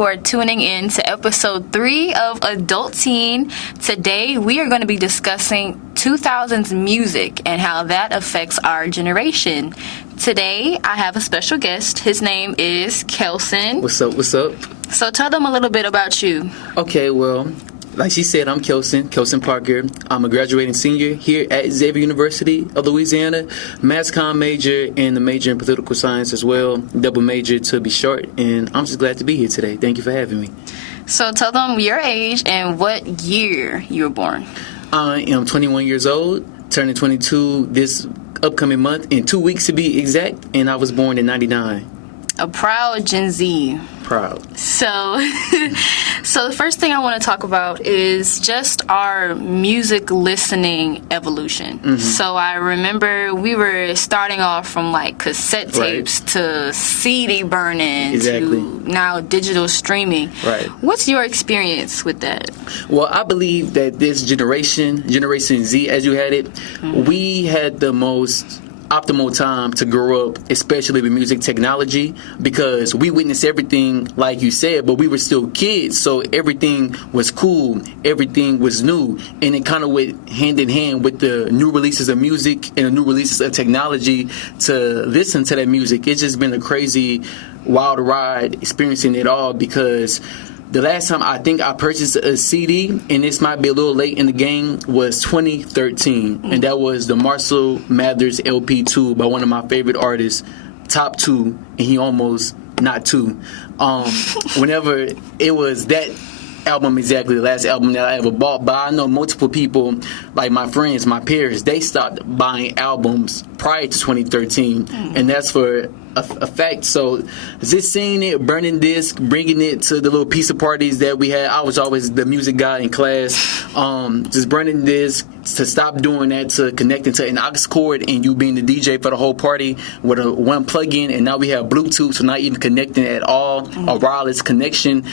You are tuning in to episode 3 of Adulteen. Today, we are going to be discussing 2000s music and how that affects our generation. Today, I have a special guest. His name is Kelsyn. What's up? What's up? So tell them a little bit about you. Okay, well, like she said, I'm Kelsyn Parker. I'm a graduating senior here at Xavier University of Louisiana. Mass comm major and a major in political science as well. Double major to be short. And I'm just glad to be here today. Thank you for having me. So tell them your age and what year you were born. I am 21 years old, turning 22 this upcoming month, in 2 weeks to be exact. And I was born in 99. A proud Gen Z. Proud. So the first thing I want to talk about is just our music listening evolution. Mm-hmm. So I remember we were starting off from like cassette tapes to CD burning to now digital streaming. Right. What's your experience with that? Well, I believe that this Generation Z, as you had it, we had the most optimal time to grow up, especially with music technology, because we witnessed everything, like you said, but we were still kids, so everything was cool, everything was new, and it kind of went hand in hand with the new releases of music and the new releases of technology to listen to that music. It's just been a crazy, wild ride experiencing it all, because the last time I think I purchased a CD, and this might be a little late in the game, was 2013. And that was the Marshall Mathers LP2 by one of my favorite artists, Top 2, and he almost not 2. Whenever it was that album, exactly the last album that I ever bought. But I know multiple people, like my friends, my peers, they stopped buying albums prior to 2013, and that's for a fact. So just seeing it, burning disc, bringing it to the little pizza parties that we had. I was always the music guy in class. Just burning disc, to stop doing that, to connecting to an aux cord and you being the DJ for the whole party with a one plug-in, and now we have Bluetooth, so not even connecting at all, a wireless connection.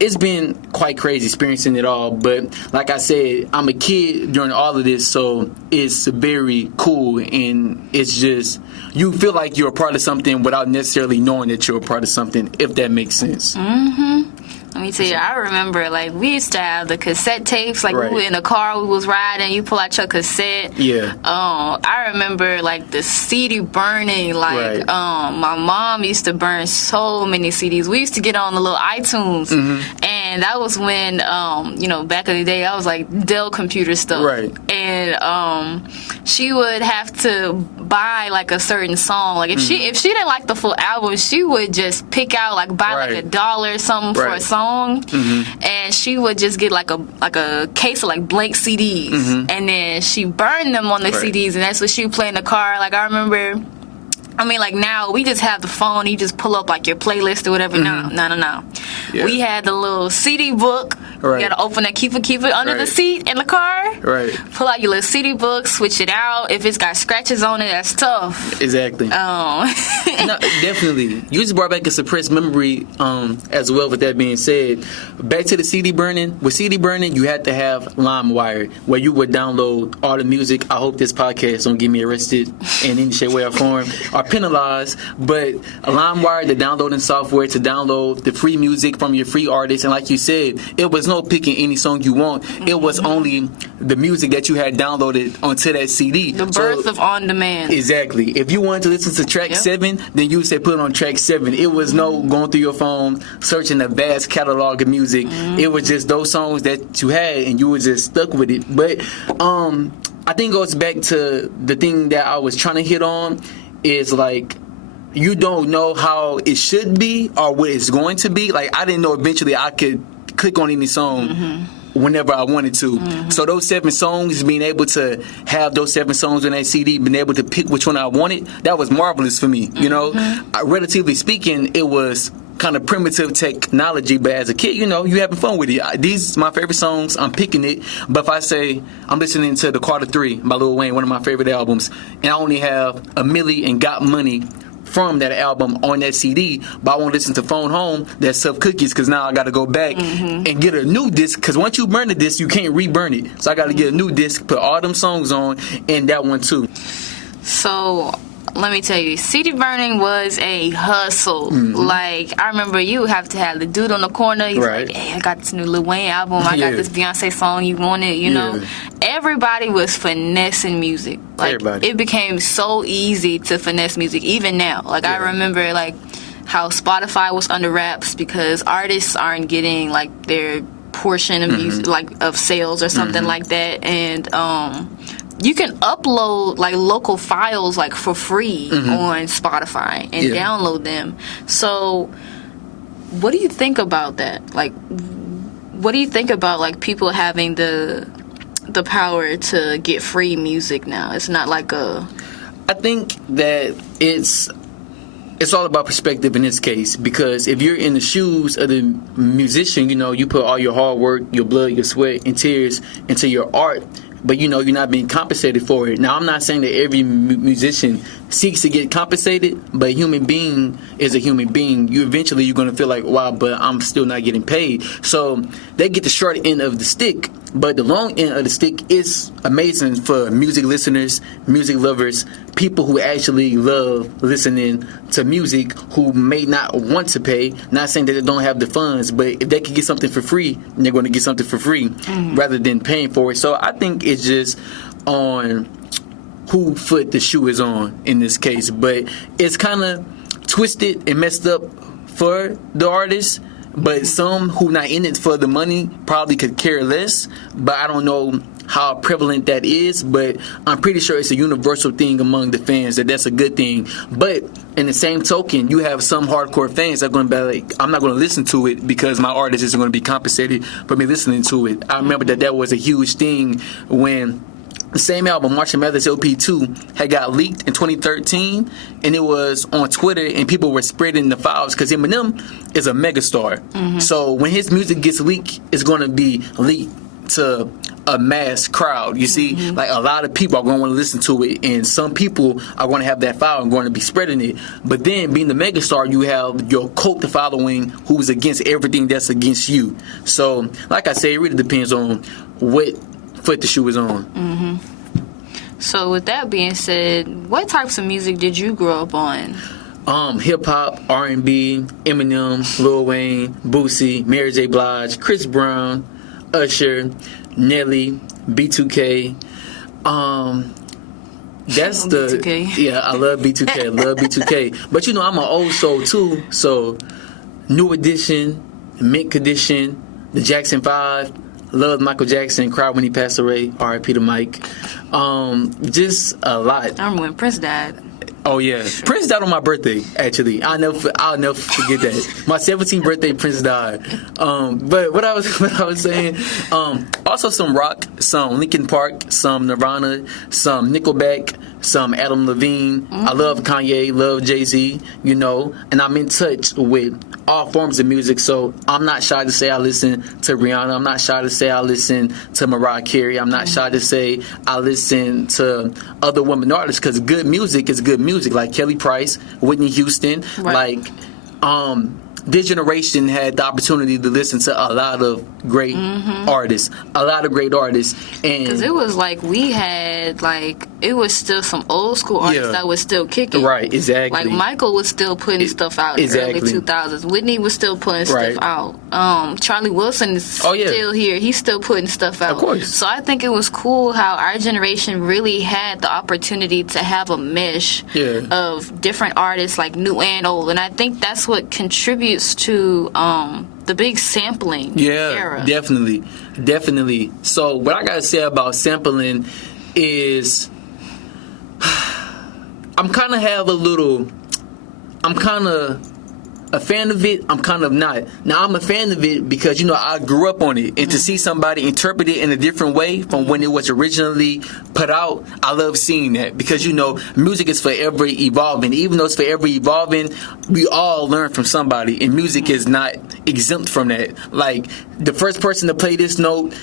It's been quite crazy experiencing it all, but like I said, I'm a kid during all of this, so it's very cool, and it's just, you feel like you're a part of something without necessarily knowing that you're a part of something, if that makes sense. Mm-hmm. Let me tell you, I remember, like, we used to have the cassette tapes, like, we were in the car, we was riding, you pull out your cassette. Yeah. I remember, like, the CD burning, like, my mom used to burn so many CDs. We used to get on the little iTunes, and that was when, back in the day, I was, like, Dell computer stuff. Right. And she would have to buy, like, a certain song. Like, if she didn't like the full album, she would just pick out, like, buy, like, $1 or something for a song. And she would just get like a case of like blank CDs, and then she burned them on the CDs, and that's what she would play in the car. Like, I remember, like, now we just have the phone, you just pull up like your playlist or whatever. No. Yeah. We had the little CD book. You gotta open it, keep it under the seat in the car. Right. Pull out your little CD book, switch it out. If it's got scratches on it, that's tough. Exactly. No, definitely. You just brought back a suppressed memory as well. With that being said, back to the CD burning. With CD burning, you had to have LimeWire, where you would download all the music. I hope this podcast don't get me arrested in any shape, way, or form, or penalized. But LimeWire, the downloading software to download the free music from your free artists, and like you said, it was no picking any song you want. It was only the music that you had downloaded onto that CD. The birth of on demand. Exactly. If you wanted to listen to track 7, then you would say put it on track 7. It was no going through your phone searching a vast catalog of music. It was just those songs that you had, and you were just stuck with it. But I think it goes back to the thing that I was trying to hit on, is like, you don't know how it should be or what it's going to be. Like, I didn't know eventually I could click on any song whenever I wanted to. So those 7 songs, being able to have those 7 songs on that CD, being able to pick which one I wanted, that was marvelous for me. You know, relatively speaking, it was kind of primitive technology, but as a kid, you having fun with it. These are my favorite songs, I'm picking it. But if I say I'm listening to the Carter 3 by Lil Wayne, one of my favorite albums, and I only have a Milli and Got Money from that album on that CD, but I won't listen to Phone Home, that's Self Cookies, because now I got to go back and get a new disc, because once you burn the disc, you can't re-burn it. So I got to get a new disc, put all them songs on, and that one too. So let me tell you, CD burning was a hustle. Like, I remember you have to have the dude on the corner. He's Right. like, hey, I got this new Lil Wayne album. I got this Beyonce song. You want it? You know? Everybody was finessing music. Like, Everybody. it became so easy to finesse music, even now. Like, I remember, like, how Spotify was under wraps because artists aren't getting, like, their portion of music, like, of sales or something like that. And, you can upload like local files like for free on Spotify and download them. So what do you think about that? Like, what do you think about like people having the power to get free music now? It's not like I think that it's all about perspective in this case, because if you're in the shoes of the musician, you know, you put all your hard work, your blood, your sweat and tears into your art, but you know you're not being compensated for it. Now, I'm not saying that every musician seeks to get compensated, but a human being is a human being. You're going to feel like, wow, but I'm still not getting paid. So they get the short end of the stick, but the long end of the stick is amazing for music listeners, music lovers, people who actually love listening to music, who may not want to pay. Not saying that they don't have the funds, but if they can get something for free, they're going to get something for free rather than paying for it. So I think it's just on who foot the shoe is on in this case. But it's kind of twisted and messed up for the artists. But some who not in it for the money probably could care less. But I don't know how prevalent that is. But I'm pretty sure it's a universal thing among the fans that that's a good thing. But in the same token, you have some hardcore fans that are going to be like, I'm not going to listen to it because my artist isn't going to be compensated for me listening to it. I remember that was a huge thing when the same album, March Madness LP2, had got leaked in 2013, and it was on Twitter, and people were spreading the files because Eminem is a megastar. So when his music gets leaked, it's going to be leaked to a mass crowd. You see, like a lot of people are going to want to listen to it, and some people are going to have that file and going to be spreading it. But then, being the megastar, you have your cult following who's against everything that's against you. So, like I say, it really depends on what foot the shoe is on. So with that being said, what types of music did you grow up on? Hip hop, R&B, Eminem, Lil Wayne, Boosie, Mary J. Blige, Chris Brown, Usher, Nelly, B2K. That's the B2K. Yeah, I love B2K. I love B2K. But you know, I'm an old soul too. So New Edition, Mint Condition, the Jackson 5. Loved Michael Jackson, cried when he passed away. R.I.P. to Mike. Just a lot. I remember when Prince died. Oh yeah, Prince died on my birthday. Actually, I'll never forget that. My 17th birthday, Prince died. But what I was saying, also some rock, some Linkin Park, some Nirvana, some Nickelback, some Adam Levine. I love Kanye, love Jay-Z, you know, and I'm in touch with all forms of music. So I'm not shy to say I listen to Rihanna. I'm not shy to say I listen to Mariah Carey. I'm not shy to say I listen to other women artists, because good music is good music. Like Kelly Price, Whitney Houston, right. Like this generation had the opportunity to listen to a lot of great artists, and because it was like we had like it was still some old school artists that was still kicking. Right, exactly. Like Michael was still putting stuff out in the early 2000s. Whitney was still putting stuff out. Charlie Wilson is still here. He's still putting stuff out. Of course. So I think it was cool how our generation really had the opportunity to have a mesh of different artists, like new and old. And I think that's what contributes to the big sampling era. Definitely. So what I gotta say about sampling is I'm kind of a fan of it. I'm kind of not. Now, I'm a fan of it because, you know, I grew up on it. And to see somebody interpret it in a different way from when it was originally put out, I love seeing that. Because, you know, music is forever evolving. Even though it's forever evolving, we all learn from somebody. And music is not exempt from that. Like, the first person to play this note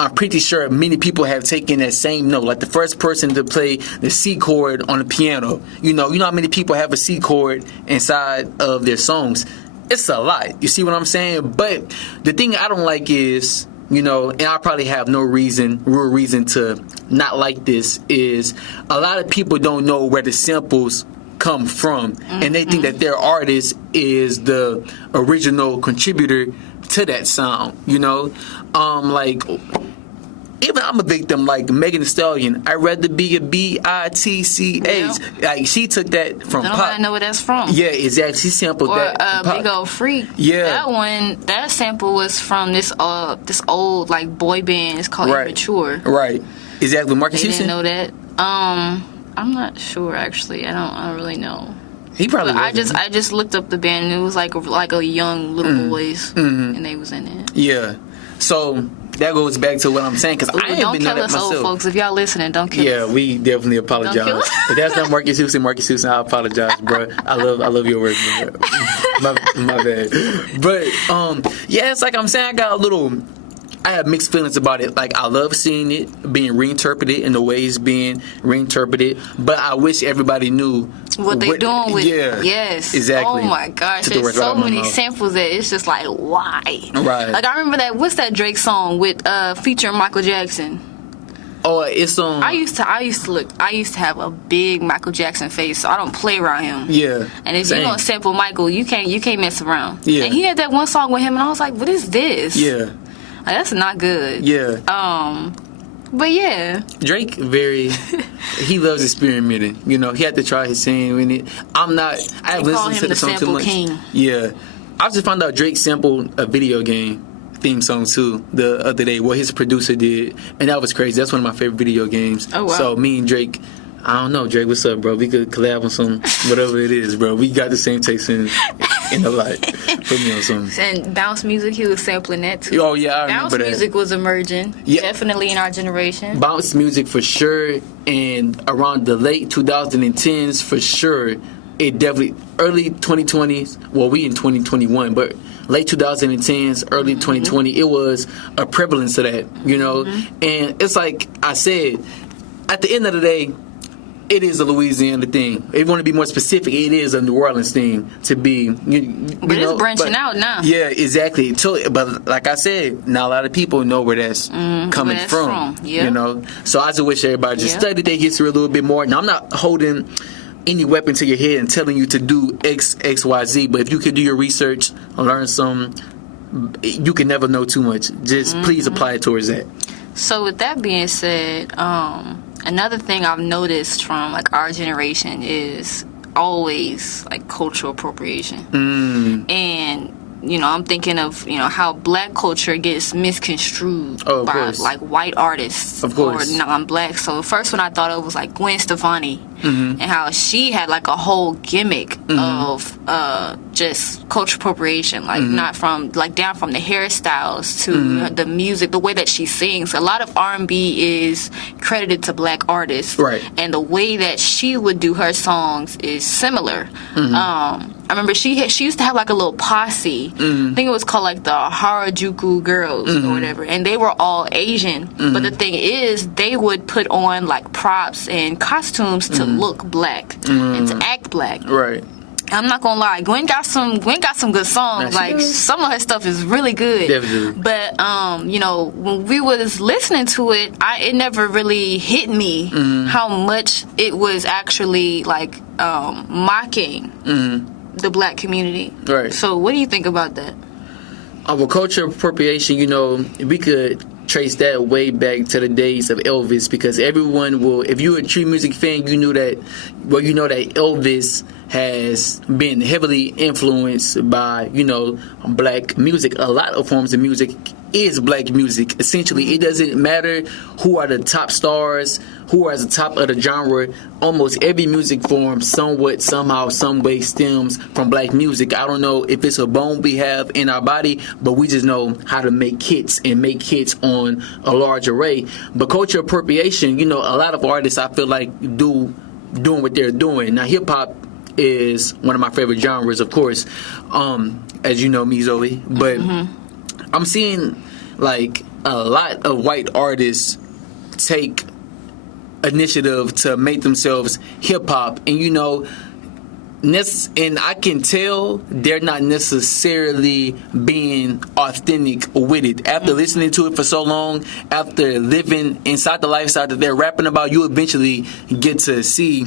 I'm pretty sure many people have taken that same note. Like the first person to play the C chord on the piano. You know how many people have a C chord inside of their songs? It's a lot. You see what I'm saying? But the thing I don't like is you know, and I probably have no real reason to not like this, is a lot of people don't know where the samples come from, and they think that their artist is the original contributor to that sound, you know? Like, even I'm a victim, like Megan Thee Stallion. I'd rather be a B-I-T-C-H. Yeah. Like, she took that from I pop. don't know where that's from. Yeah, exactly. She sampled that from pop. Big Old Freak. Yeah. That sample was from this old like boy band. It's called Immature. Right. Exactly. Marcus They Houston? didn't know that. I'm not sure actually. I don't really know. He probably I just looked up the band, and it was like a young little boys, and they was in it. Yeah. So that goes back to what I'm saying, because I ain't Don't been know kill that us, myself. old folks. If y'all listening, don't kill us. Yeah, we definitely apologize. Don't kill us. If that's not Marcus Houston, I apologize, bro. I love your work, bro. my bad. But yeah, it's like I'm saying, I have mixed feelings about it. Like, I love seeing it being reinterpreted in the way it's being reinterpreted, but I wish everybody knew what they doing with it. Yes, exactly. Oh my gosh, there's so many samples that it's just like, why? Right. Like, I remember what's that Drake song with featuring Michael Jackson? Oh, it's on. I used to have a big Michael Jackson face, so I don't play around him. Yeah. And if you're gonna sample Michael, you can't mess around. Yeah. And he had that one song with him, and I was like, what is this? Yeah. Like, that's not good. Yeah. But yeah. Drake he loves experimenting. You know, he had to try his thing in it. I haven't listened to the song too much. King. Yeah. I just found out Drake sampled a video game theme song too the other day, what his producer did, and that was crazy. That's one of my favorite video games. Oh wow. So me and Drake, I don't know, Drake, what's up, bro? We could collab on some whatever it is, bro. We got the same taste in the light. Put me on something. And bounce music, he was sampling that too. Oh yeah, I remember that. Bounce music was emerging, definitely in our generation. Bounce music for sure, and around the late 2010s for sure. It definitely early 2020s. Well, we in 2021, but late 2010s, early 2020, it was a prevalence of that, you know. And it's like I said, at the end of the day, it is a Louisiana thing. If you want to be more specific, it is a New Orleans thing to be. But it's branching out now. Yeah, exactly. But like I said, not a lot of people know where that's coming from. Yeah. You know, so I just wish everybody just studied their history a little bit more. Now, I'm not holding any weapon to your head and telling you to do X, Y, Z. But if you can do your research, learn some, you can never know too much. Just please apply it towards that. So with that being said, another thing I've noticed from like our generation is always like cultural appropriation. And you know, I'm thinking of, you know, how black culture gets misconstrued by like white artists or non-black. So the first one I thought of was like Gwen Stefani, and how she had like a whole gimmick of just cultural appropriation, like not from like down from the hairstyles to the music, the way that she sings. A lot of R&B is credited to black artists, right? And the way that she would do her songs is similar. I remember she used to have like a little posse. I think it was called like the Harajuku Girls or whatever, and they were all Asian. But the thing is, they would put on like props and costumes to look black and to act black. Right. I'm not gonna lie, Gwen got some good songs. Like some of her stuff is really good. Definitely. But you know, when we was listening to it, it never really hit me how much it was actually like mocking the black community. Right. So what do you think about that? Well, cultural appropriation, you know, we could trace that way back to the days of Elvis, because everyone will, if you're a true music fan, you know that Elvis has been heavily influenced by, you know, black music. A lot of forms of music is black music. Essentially, it doesn't matter who are the top stars, who are at the top of the genre. Almost every music form somewhat, somehow, some way stems from black music. I don't know if it's a bone we have in our body, but we just know how to make hits and make hits on a large array. But cultural appropriation, you know, a lot of artists I feel like doing what they're doing. Now, hip-hop is one of my favorite genres, of course, as you know me, Zoe. But I'm seeing like a lot of white artists take initiative to make themselves hip hop, and you know, and I can tell they're not necessarily being authentic with it. After listening to it for so long, after living inside the lifestyle that they're rapping about, you eventually get to see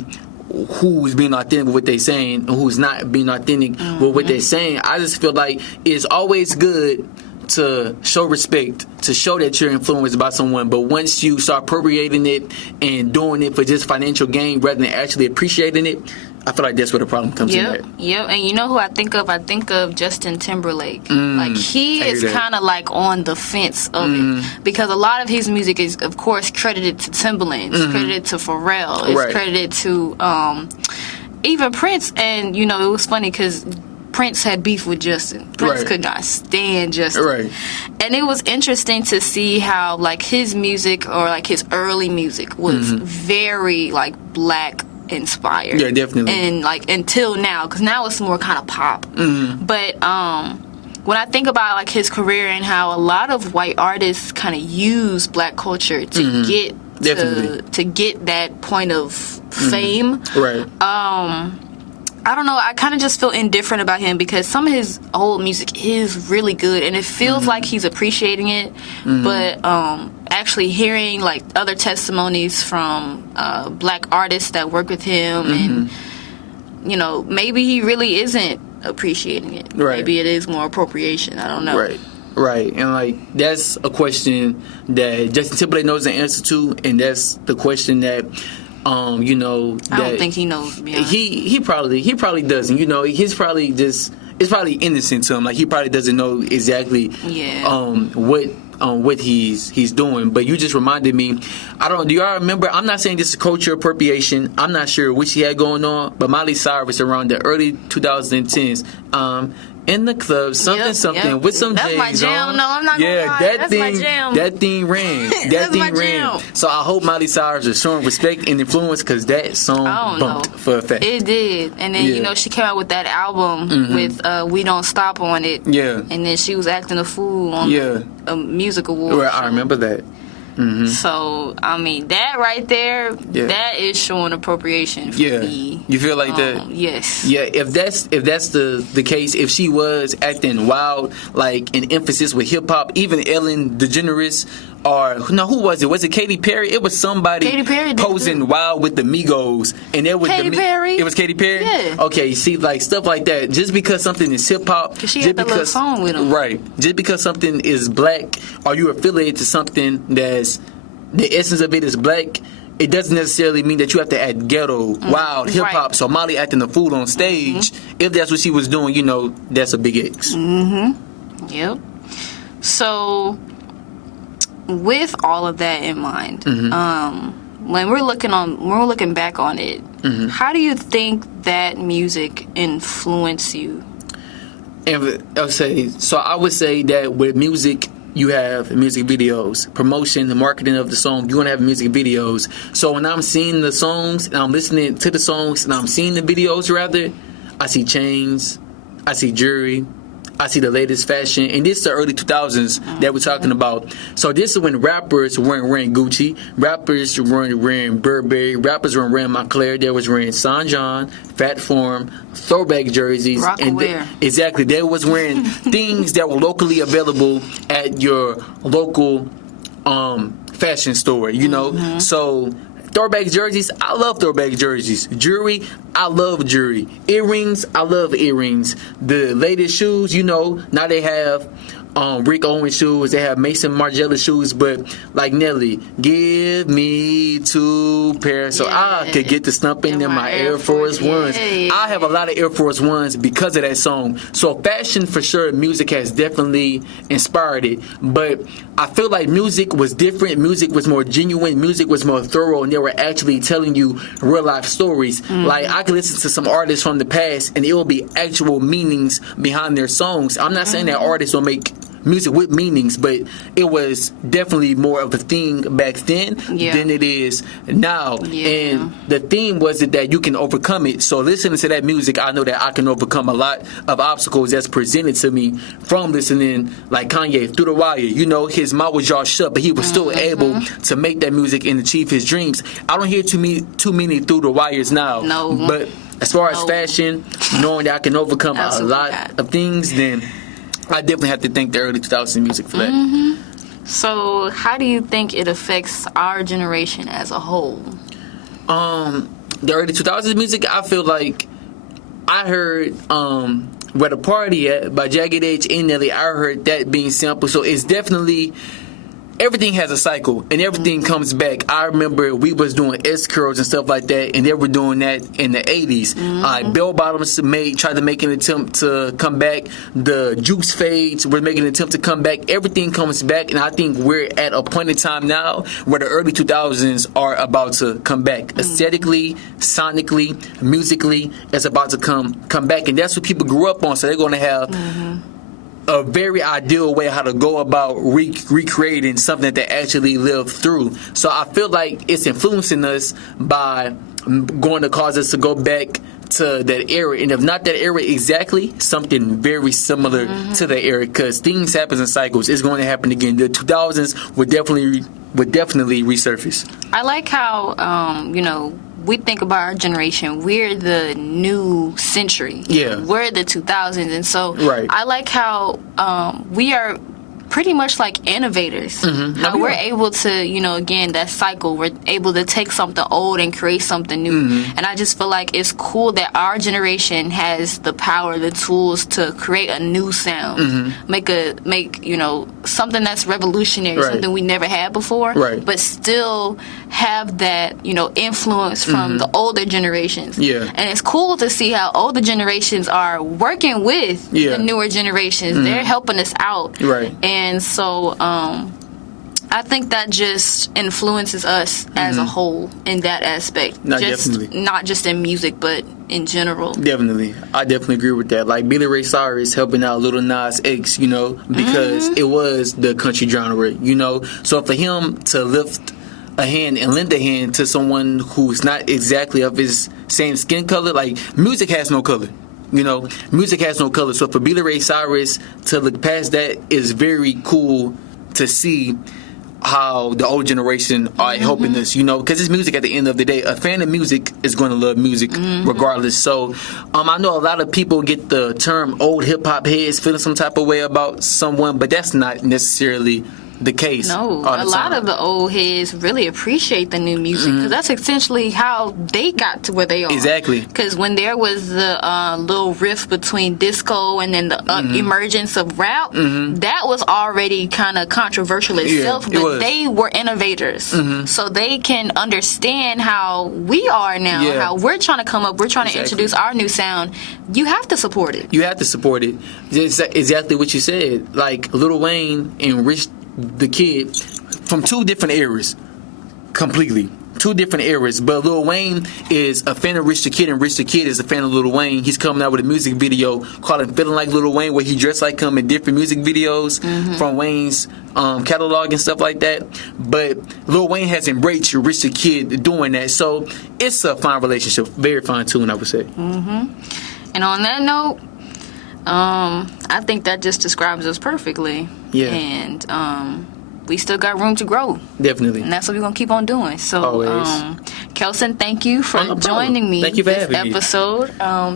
who's being authentic with what they're saying and who's not being authentic with what they're saying. I just feel like it's always good to show respect, to show that you're influenced by someone, but once you start appropriating it and doing it for just financial gain rather than actually appreciating it, I feel like that's where the problem comes in at. Yep, and you know who I think of? I think of Justin Timberlake. Like, he is kind of like on the fence of it, because a lot of his music is, of course, credited to Timberland, it's credited to Pharrell, it's credited to even Prince. And, you know, it was funny because Prince had beef with Justin. Prince could not stand Justin. And it was interesting to see how, like, his music, or like his early music, was very like black inspired. Yeah, definitely. And like until now, because now it's more kind of pop. But when I think about like his career and how a lot of white artists kind of use black culture to get to get that point of fame. I don't know, I kind of just feel indifferent about him because some of his old music is really good and it feels like he's appreciating it, but actually hearing like other testimonies from black artists that work with him, and you know, maybe he really isn't appreciating it. Maybe it is more appropriation. I don't know. Right, and like that's a question that Justin Timberlake knows the answer to, and that's the question that you know, that I don't think he knows. He probably doesn't. You know, he's probably just, it's probably innocent to him. Like, he probably doesn't know exactly what he's doing. But you just reminded me. Do y'all remember? I'm not saying this is culture appropriation. I'm not sure what she had going on, but Miley Cyrus around the early 2010s. In the club, something with some That's my jam. On. No, I'm not gonna lie. That's my jam. That thing ran. That thing ran. So I hope Miley Cyrus is showing respect and influence, because that song bumped for a fact. It did. And then, you know, she came out with that album with We Don't Stop on it. And then she was acting a fool on a music award. I remember that. So, I mean, that right there, that is showing appropriation for me. You feel like that? Yes. Yeah, if that's the case, if she was acting wild, like an emphasis with hip hop, even Ellen DeGeneres, or no, who was it? Was it Katy Perry? It was somebody posing wild with the Migos, and it was Perry. It was Katy Perry. Yeah. Okay, see, like stuff like that. Just because something is hip hop, she had that little song with him. Right. Just because something is black, or you affiliated to something that's the essence of it is black, it doesn't necessarily mean that you have to act ghetto, wild, hip hop. So Molly acting the fool on stage, if that's what she was doing, you know, that's a big X. Yep. So, with all of that in mind, when we're looking back on it, how do you think that music influenced you? And I would say that with music, you have music videos, promotion, the marketing of the song. You're going to have music videos. So when I'm seeing the songs and I'm listening to the songs and I'm seeing the videos, rather, I see chains, I see jewelry, I see the latest fashion. And this is the early 2000s that we're talking about. So this is when rappers weren't wearing Gucci. Rappers weren't wearing Burberry. Rappers weren't wearing Moncler. They was wearing Saint John, Fat Form, throwback jerseys. Exactly. They was wearing things that were locally available at your local fashion store, you know. So throwback jerseys, I love throwback jerseys. Jewelry, I love jewelry. Earrings, I love earrings. The latest shoes, you know, now they have Rick Owens shoes, they have Mason Margiela shoes, but like Nelly, give me 2 pairs so I could get the stumping in my Air Force Ones. I have a lot of Air Force Ones because of that song. So fashion, for sure, music has definitely inspired it, but I feel like music was different. Music was more genuine. Music was more thorough, and they were actually telling you real life stories. Like, I could listen to some artists from the past and it will be actual meanings behind their songs. I'm not saying that artists don't make music with meanings, but it was definitely more of a thing back then than it is now. And the theme was that you can overcome it. So listening to that music, I know that I can overcome a lot of obstacles that's presented to me from listening, like Kanye, Through the Wire. You know, his mouth was jaw shut, but he was still able to make that music and achieve his dreams. I don't hear too many Through the Wires now. No. But as far as fashion, knowing that I can overcome a lot of things, then I definitely have to thank the early 2000s music for that. So, how do you think it affects our generation as a whole? The early 2000s music, I feel like I heard Where the Party At by Jagged Edge and Nelly. I heard that being sampled. So it's definitely, everything has a cycle and everything comes back. I remember we was doing S curls and stuff like that, and they were doing that in the 80s. Bell bottoms tried to make an attempt to come back. The juice fades were making an attempt to come back. Everything comes back, and I think we're at a point in time now where the early 2000s are about to come back. Aesthetically, sonically, musically, it's about to come back, and that's what people grew up on. So they're going to have a very ideal way how to go about recreating something that they actually lived through. So I feel like it's influencing us by going to cause us to go back to that era, and if not that era exactly, something very similar to that era, because things happen in cycles. It's going to happen again. The 2000s would definitely resurface. I like how we think about our generation. We're the new century. Yeah. We're the 2000s. And so I like how we are pretty much like innovators. How we're able to, again, that cycle, we're able to take something old and create something new. And I just feel like it's cool that our generation has the power, the tools to create a new sound, make something that's revolutionary, something we never had before, but still have that, influence from the older generations. And it's cool to see how older generations are working with the newer generations. They're helping us out. And so I think that just influences us as a whole in that aspect. Not just in music, but in general. Definitely. I definitely agree with that. Like Billy Ray Cyrus helping out Lil Nas X, because it was the country genre, So for him to lift a hand and lend a hand to someone who's not exactly of his same skin color, like music has no color. Music has no color. So for Billy Ray Cyrus to look past that is very cool to see how the old generation are helping us, because it's music at the end of the day. A fan of music is going to love music regardless. So I know a lot of people get the term old hip-hop heads feeling some type of way about someone, but that's not necessarily the case. No, a lot of the old heads really appreciate the new music, because that's essentially how they got to where they are. Exactly. Because when there was the little rift between disco and then the emergence of rap, that was already kind of controversial itself, but they were innovators. So they can understand how we are now, how we're trying to come up, we're trying to introduce our new sound. You have to support it. You have to support it. It's exactly what you said. Like Lil Wayne and Rich the Kid, from two different eras, completely. Two different eras, but Lil Wayne is a fan of Rich the Kid, and Rich the Kid is a fan of Lil Wayne. He's coming out with a music video called Feeling Like Lil Wayne, where he dressed like him in different music videos from Wayne's catalog and stuff like that. But Lil Wayne has embraced Rich the Kid doing that, so it's a fine relationship, very fine tune, I would say. And on that note, I think that just describes us perfectly. And we still got room to grow. Definitely. And that's what we're going to keep on doing. So, Kelsyn, thank you for joining me thank you for this having episode.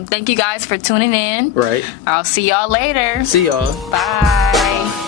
Thank you guys for tuning in. Right. I'll see y'all later. See y'all. Bye.